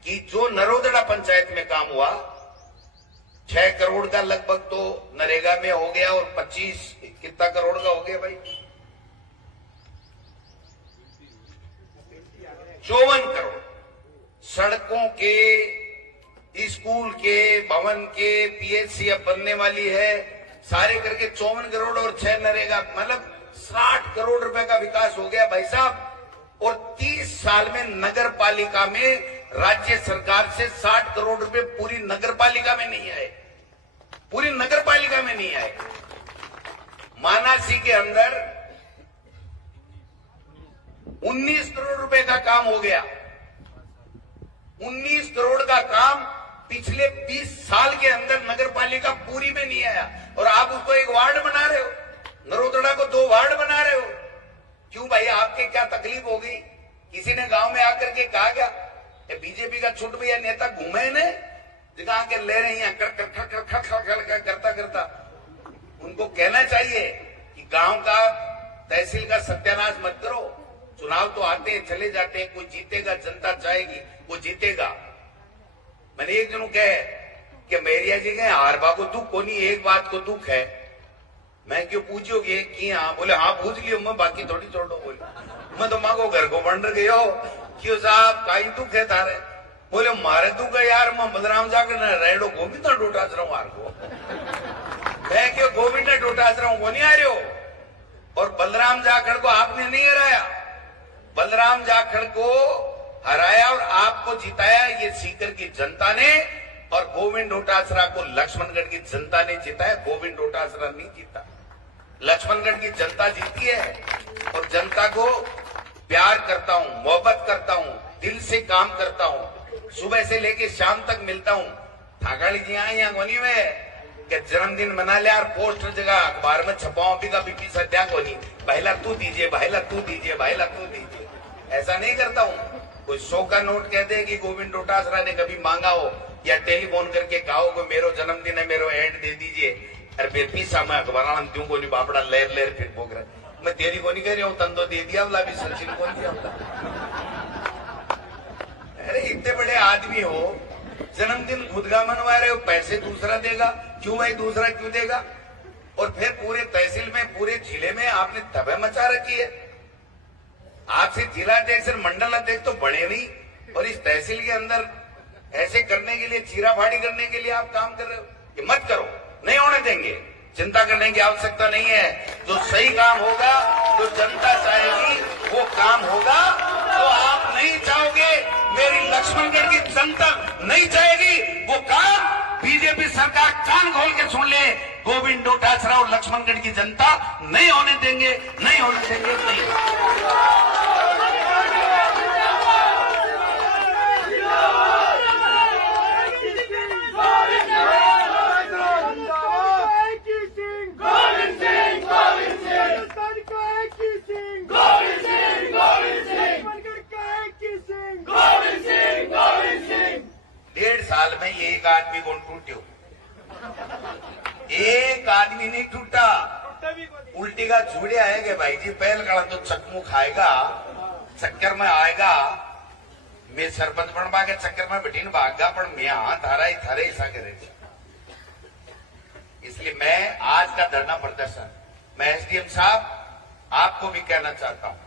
कि जो नरोदड़ा पंचायत में काम हुआ 6 करोड़ का लगभग तो नरेगा में हो गया और 25 कितना करोड़ का हो गया भाई, 54 करोड़ सड़कों के, स्कूल के, भवन के, पीएचसी अब बनने वाली है, सारे करके 54 करोड़ और 6 नरेगा, मतलब 60 करोड़ रुपए का विकास हो गया भाई साहब। और 30 साल में नगर पालिका में राज्य सरकार से 60 करोड़ रुपए पूरी नगर पालिका में नहीं आए, पूरी नगर पालिका में नहीं आए। मानासी के अंदर 19 करोड़ रुपए का काम हो गया। 19 करोड़ का काम पिछले 20 साल के अंदर नगर पालिका पूरी में नहीं आया, और आप उसको एक वार्ड बना रहे हो, नरोदड़ा को 2 वार्ड बना रहे हो। क्यों भाई, आपके क्या तकलीफ हो गई? किसी ने गांव में आकर के कहा क्या बीजेपी का छुट भैया नेता घूमे ने जगह के ले रहे हैं करता करता? उनको कहना चाहिए कि गांव का, तहसील का सत्यानाश मत करो। चुनाव तो आते हैं चले जाते हैं, कोई जीतेगा, जनता चाहेगी वो जीतेगा। मैंने एक जनों कहे कि मेरिया जी के हारबा को दुख को नहीं, एक बात को दुख है। मैं क्यों पूछोगे कि हाँ? बोले हाँ पूछ लियो, मैं बाकी थोड़ी छोड़ो। बोले मैं तो माँ को घर को बन गयो, क्यों साहब काई दुख है थारे? बोले मारे दुख है यार, मैं बलराम जाकर रेडो गोविंद डोटाच रहा हूँ हार को। मैं क्यों गोविंद डोटाच रहा हूँ, वो नहीं आ रहे हो। और बलराम जाखड़ को आपने नहीं हराया, बलराम जाखड़ को हराया और आपको जिताया ये सीकर की जनता ने, और गोविंद डोटासरा को लक्ष्मणगढ़ की जनता ने जिताया, गोविंद डोटासरा नहीं जीता। लक्ष्मणगढ़ की जनता जीती है, और जनता को प्यार करता हूं, मोहब्बत करता हूं, दिल से काम करता हूं, सुबह से लेके शाम तक मिलता हूं। थाकाली जी आए यहाँ गोनी में कि जन्मदिन मना लिया और पोस्टर जगह अखबार में छपाओ भी का बीपी सत्या गोनी, पहला तू दीजिए, पहला तू दीजिए, पहला तू दीजिए। ऐसा नहीं करता हूं। कोई 100 का नोट कहते हैं कि गोविंद डोटासरा ने कभी मांगा हो, या टेलीफोन करके कहो कि मेरो जन्मदिन है, मेरो एड दे दीजिए, अरे फिर पीसा मैं अखबार क्यों को नहीं बापड़ा लेर लेर फिर भोग रहा। मैं तेरी को नहीं कह रही हूँ, तन तो दे दिया बोला, भी सचिन कौन दिया बोला। अरे इतने बड़े आदमी हो, जन्मदिन खुद का मनवा रहे हो, पैसे दूसरा देगा, क्यों भाई दूसरा क्यों देगा? और फिर पूरे तहसील में, पूरे जिले में आपने तबाह मचा रखी है। आपसे जिला अध्यक्ष, मंडल अध्यक्ष तो बड़े नहीं, और इस तहसील के अंदर ऐसे करने के लिए, चीराफाड़ी करने के लिए आप काम कर रहे हो। ये मत करो, नहीं होने देंगे। चिंता करने की आवश्यकता नहीं है। जो सही काम होगा, जो जनता चाहेगी वो काम होगा। तो आप नहीं चाहोगे, मेरी लक्ष्मणगढ़ की जनता नहीं चाहेगी वो काम, बीजेपी सरकार कान खोल के सुन ले, गोविंद डोटासरा और लक्ष्मणगढ़ की जनता नहीं होने देंगे, नहीं होने देंगे, नहीं। साल में ये एक आदमी कौन टूटे हो? एक आदमी नहीं टूटा। उल्टी का झूड़े आएंगे भाई जी, पहल कड़ा तो चकमू खाएगा, चक्कर में आएगा। मैं सरपंच बनवा के चक्कर में बिठीन भागा, पर मैं थारा ही थारे ऐसा करे। इसलिए मैं आज का धरना प्रदर्शन, मैं एसडीएम साहब आपको भी कहना चाहता हूं,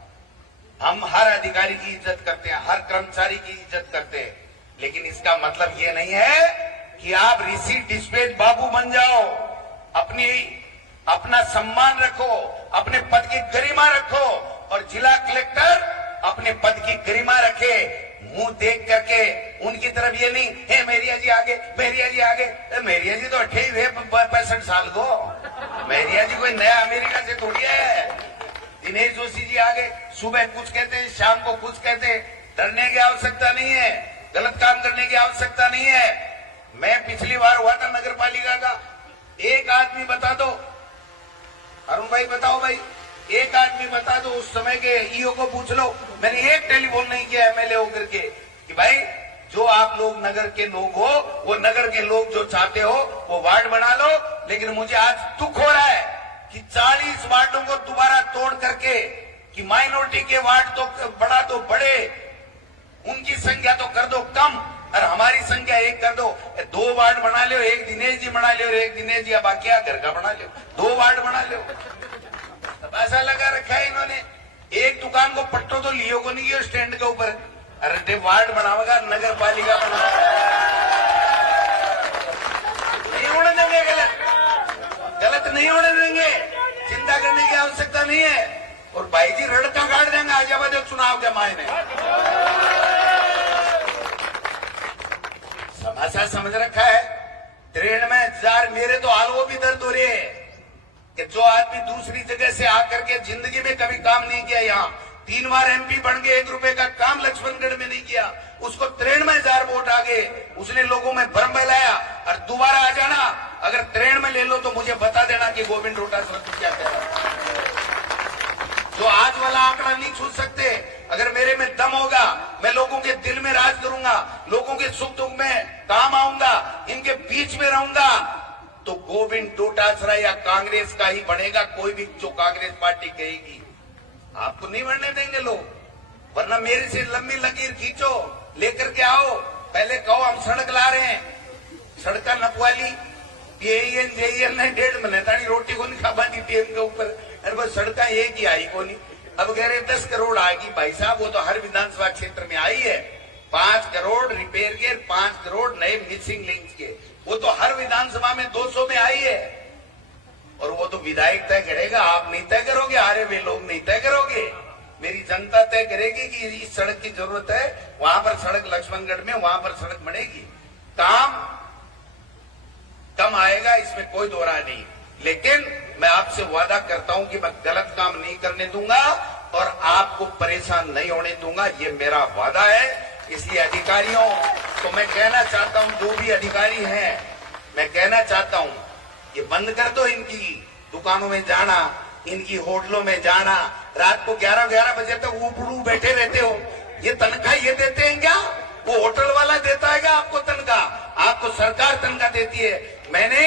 हम हर अधिकारी की इज्जत करते हैं, हर कर्मचारी की इज्जत करते हैं, लेकिन इसका मतलब ये नहीं है कि आप रिसीट डिस्पैच बाबू बन जाओ। अपना सम्मान रखो, अपने पद की गरिमा रखो, और जिला कलेक्टर अपने पद की गरिमा रखे। मुंह देख करके उनकी तरफ ये नहीं है मेरिया जी आगे, मेरिया जी आगे। मेरिया जी तो 65 साल को, मेरिया जी कोई नया अमेरिका से थोड़ी है। दिनेश जोशी जी आगे, सुबह कुछ कहते हैं, शाम को कुछ कहते हैं। डरने की आवश्यकता नहीं है, गलत काम करने की आवश्यकता नहीं है। मैं पिछली बार हुआ था नगर पालिका का, एक आदमी बता दो, अरुण भाई बताओ भाई, एक आदमी बता दो, उस समय के ईओ को पूछ लो। मैंने एक टेलीफोन नहीं किया एमएलए होकर के कि भाई जो आप लोग नगर के लोग हो, वो नगर के लोग जो चाहते हो वो वार्ड बना लो। लेकिन मुझे आज दुख हो रहा है कि 40 वार्डों को दोबारा तोड़ करके, कि माइनॉरिटी के वार्ड तो बढ़ा दो बड़े, उनकी संख्या तो कर दो कम, और हमारी संख्या एक कर दो। 2 वार्ड बना लो, एक दिनेश जी बना लो, एक दिनेश जी बाकी घर का बना लो, 2 वार्ड बना लो। तब ऐसा लगा रखा है इन्होंने, एक दुकान को पट्टो तो लियो को नहीं, स्टैंड के ऊपर अरे वार्ड बनावेगा, नगर पालिका बनावेगा, नहीं होने देंगे। गलत नहीं होने देंगे, चिंता करने की आवश्यकता नहीं है। और भाई जी रड़का काट देंगे आजाबाद चुनाव के मायने। समाचार समझ रखा है। 93,000 मेरे तो आलू भी दर्द हो रहे हैं कि जो आदमी दूसरी जगह से आकर के जिंदगी में कभी काम नहीं किया, यहाँ 3 बार एमपी बन के 1 रुपए का काम लक्ष्मणगढ़ में नहीं किया, उसको 93,000 वोट आ गए, उसने लोगों में भ्रम फैलाया। और दोबारा आ जाना, अगर 93 में ले लो तो मुझे बता देना कि गोविंद डोटासरा क्या कह रहा है। जो आज वाला आंकड़ा नहीं छू सकते, अगर मेरे में दम होगा, मैं लोगों के दिल में राज करूंगा, लोगों के सुख दुख में काम आऊंगा, इनके बीच में रहूंगा, तो गोविंद डोटासरा या कांग्रेस का ही बनेगा। कोई भी जो कांग्रेस पार्टी कहेगी आपको नहीं बढ़ने देंगे लोग। वरना मेरे से लंबी लकीर खींचो, लेकर के आओ, पहले कहो हम सड़क ला रहे हैं, सड़क नपवाली जेईएन ने 1.5 महीने ताड़ी रोटी को नहीं खा बांधी टीएम के ऊपर, अरे बस सड़क एक ही आई को नहीं। अब कह रहे 10 करोड़ आएगी, भाई साहब वो तो हर विधानसभा क्षेत्र में आई है। 5 करोड़ रिपेयर के, 5 करोड़ नए मिसिंग लिंक के, वो तो हर विधानसभा में 200 में आई है। और वो तो विधायक तय करेगा, आप नहीं तय करोगे, हारे वे लोग नहीं तय करोगे, मेरी जनता तय करेगी कि इस सड़क की जरूरत है, वहां पर सड़क लक्ष्मणगढ़ में वहां पर सड़क बनेगी। काम कम आएगा, इसमें कोई दो राय नहीं, लेकिन मैं आपसे वादा करता हूं कि मैं गलत काम नहीं करने दूंगा और आपको परेशान नहीं होने दूंगा, ये मेरा वादा है। इसलिए अधिकारियों को मैं कहना चाहता हूं, जो भी अधिकारी हैं, मैं कहना चाहता हूं ये बंद कर दो, इनकी दुकानों में जाना, इनकी होटलों में जाना, रात को 11 बजे तक ऊपरू बैठे रहते हो। ये तनख्वाह ये देते हैं क्या? वो होटल वाला देता है क्या आपको तनख्वाह? आपको सरकार तनख्वाह देती है। मैंने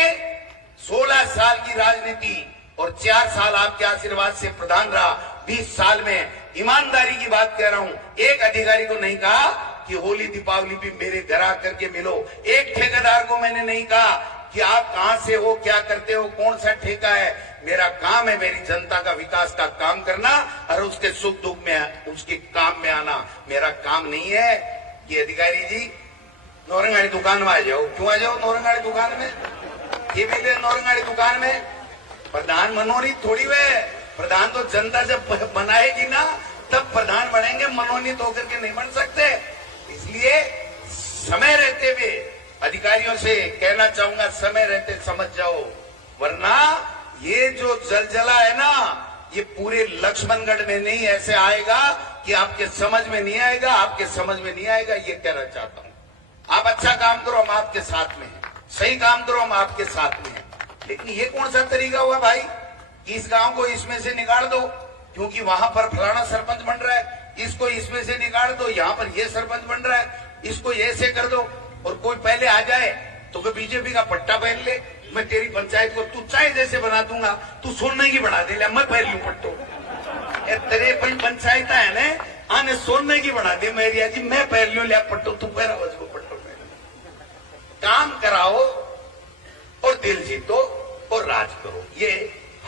16 साल की राजनीति और 4 साल आपके आशीर्वाद से प्रधान रहा। 20 साल में ईमानदारी की बात कह रहा हूं, एक अधिकारी को नहीं कहा कि होली दीपावली भी मेरे घर आकर के मिलो। एक ठेकेदार को मैंने नहीं कहा कि आप कहां से हो, क्या करते हो, कौन सा ठेका है। मेरा काम है मेरी जनता का विकास का काम करना और उसके सुख दुख में उसके काम में आना। मेरा काम नहीं है कि अधिकारी जी नौरंगाड़ी दुकान में आ जाओ। क्यों आ जाओ नौरंगाड़ी दुकान में? ये मिले नौरंगाड़ी दुकान में प्रधान मनोनीत थोड़ी वे। प्रधान तो जनता जब बनाएगी ना तब प्रधान बनेंगे, मनोनीत होकर के नहीं बन सकते। इसलिए समय रहते हुए अधिकारियों से कहना चाहूंगा, समय रहते समझ जाओ, वरना ये जो जलजला है ना, ये पूरे लक्ष्मणगढ़ में नहीं ऐसे आएगा कि आपके समझ में नहीं आएगा, आपके समझ में नहीं आएगा। ये कहना चाहता हूं, आप अच्छा काम करो, हम आपके साथ में हैं, सही काम करो, हम आपके साथ में हैं। लेकिन ये कौन सा तरीका हुआ भाई कि इस गांव को इसमें से निकाल दो क्योंकि वहां पर फलाना सरपंच बन रहा है, इसको इसमें से निकाल दो, यहाँ पर ये सरपंच बन रहा है, इसको ऐसे कर दो। और कोई पहले आ जाए तो कोई बीजेपी का पट्टा पहन ले, मैं तेरी पंचायत को तू चाय जैसे बना दूंगा, तू सोने की बना दे ले, मैं पहन लू पट्टो। तेरे पंचायत है ना आने सोने की बना दे मेरी जी, मैं पहन लू लिया पट्टो, तू पहरा उसको पट्टो पहन। काम कराओ और दिल जीतो और राज करो, ये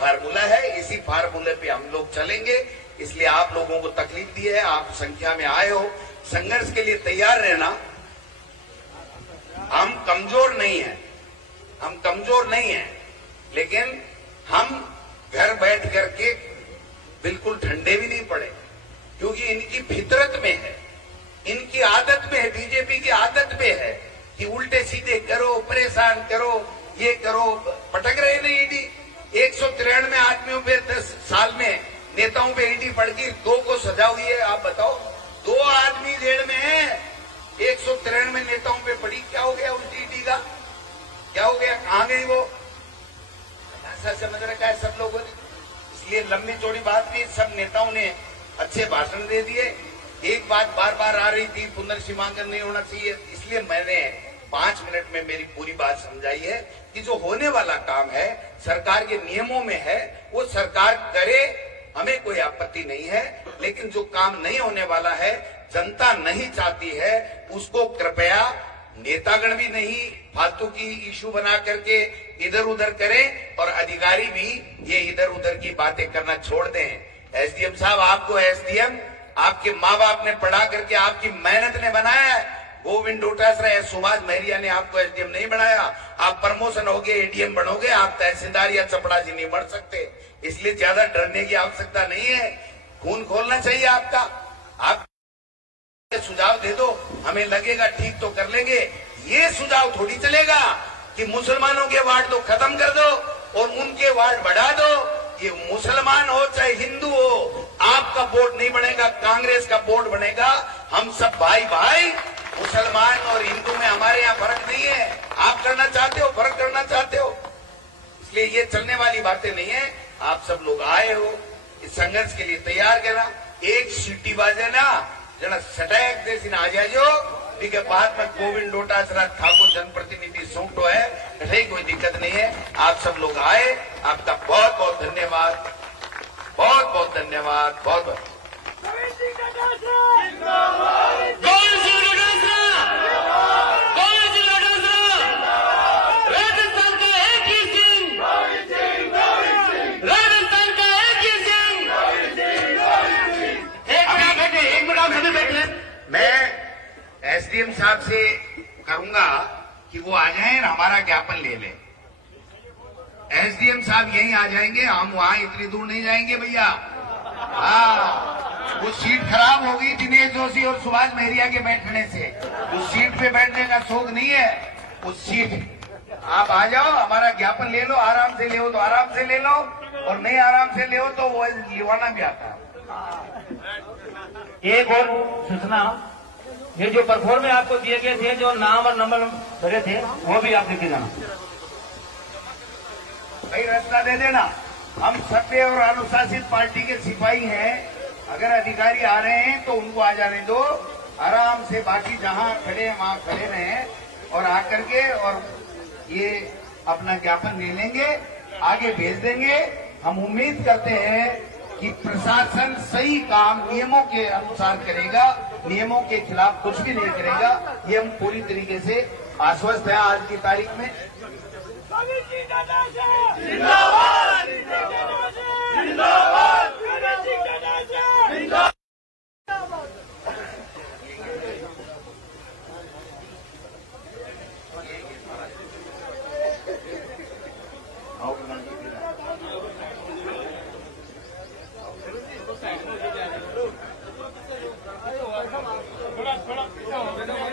फार्मूला है। इसी फार्मूले पे हम लोग चलेंगे। इसलिए आप लोगों को तकलीफ दी है, आप संख्या में आए हो, संघर्ष के लिए तैयार रहना। हम कमजोर नहीं हैं, हम कमजोर नहीं हैं, लेकिन हम घर बैठ करके बिल्कुल ठंडे भी नहीं पड़े, क्योंकि इनकी फितरत में है, इनकी आदत में है, बीजेपी की आदत में है कि उल्टे सीधे करो, परेशान करो, ये करो। पटक रहे नहीं ईडी 193 आदमियों पे 10 साल में नेताओं पे ईडी पड़ गई, 2 को सजा हुई है। आप बताओ, 2 आदमी जेल में है, 193 नेताओं पे पड़ी। क्या हो गया उस ईडी का? क्या हो गया? कहां गई वो? ऐसा समझ रखा है सब लोगों ने। इसलिए लंबी चौड़ी बात नहीं, सब नेताओं ने अच्छे भाषण दे दिए। एक बात बार बार आ रही थी, पुनर्सीमांकन नहीं होना चाहिए, इसलिए मैंने 5 मिनट में मेरी पूरी बात समझाई है कि जो होने वाला काम है सरकार के नियमों में है, वो सरकार करे, हमें कोई आपत्ति नहीं है। लेकिन जो काम नहीं होने वाला है, जनता नहीं चाहती है, उसको कृपया नेतागण भी नहीं फालतू की इशू बना करके इधर उधर करें और अधिकारी भी ये इधर उधर की बातें करना छोड़ दें। एसडीएम साहब, आपको एसडीएम आपके माँ बाप ने पढ़ा करके आपकी मेहनत ने बनाया है। गोविंद डोटासरा या सुभाष महरिया ने आपको एसडीएम नहीं बनाया। आप प्रमोशन होगे, एडीएम बनोगे, आप तहसीलदार या चपड़ासी नहीं बन सकते। इसलिए ज्यादा डरने की आवश्यकता नहीं है। खून खोलना चाहिए आपका। आप सुझाव दे दो, हमें लगेगा ठीक तो कर लेंगे। ये सुझाव थोड़ी चलेगा कि मुसलमानों के वार्ड तो खत्म कर दो और उनके वार्ड बढ़ा दो। ये मुसलमान हो चाहे हिंदू हो, आपका वोट नहीं बनेगा, कांग्रेस का वोट बनेगा। हम सब भाई भाई, मुसलमान और हिंदू में हमारे यहाँ फर्क नहीं है। आप करना चाहते हो, फर्क करना चाहते हो, इसलिए ये चलने वाली बातें नहीं है। आप सब लोग आए हो, इस संघर्ष के लिए तैयार करना। एक सीटी बाजे ना जना सटैक देसी आ जाइयो, ठीक है। बाद में गोविंद डोटासरा ठाकुर जनप्रतिनिधि सूटो है, कोई दिक्कत नहीं है। आप सब लोग आए, आपका बहुत बहुत धन्यवाद, बहुत बहुत धन्यवाद, बहुत बहुत। राजस्थान का एक ही सिंह, राजस्थान का एक ही सिंह। एक मिनट आप सभी बैठे। मैं एसडीएम साहब से कहूंगा कि वो आ जाएं और हमारा ज्ञापन ले लें। एसडीएम साहब यहीं आ जाएंगे, हम वहां इतनी दूर नहीं जाएंगे भैया। हाँ, वो सीट खराब हो गई दिनेश जोशी और सुभाष महरिया के बैठने से। उस सीट पे बैठने का शौक नहीं है। उस सीट आप आ जाओ, हमारा ज्ञापन ले लो, आराम से ले तो आराम से ले लो, और नहीं आराम से ले तो वो लिवाना भी आता है। एक और सूचना, ये जो परफॉर्म में आपको दिए गए थे, जो नाम और नंबर भरे थे, वो भी आप लिख के जाना। भाई रास्ता दे देना। हम सभ्य और अनुशासित पार्टी के सिपाही हैं। अगर अधिकारी आ रहे हैं तो उनको आ जाने दो, आराम से। बाकी जहां खड़े हैं वहां खड़े रहें और आकर के और ये अपना ज्ञापन ले लेंगे, आगे भेज देंगे। हम उम्मीद करते हैं कि प्रशासन सही काम नियमों के अनुसार करेगा, नियमों के खिलाफ कुछ भी नहीं करेगा। ये हम पूरी तरीके से आश्वस्त हैं आज की तारीख में। जिंदाबाद, जिंदाबाद। थोड़ा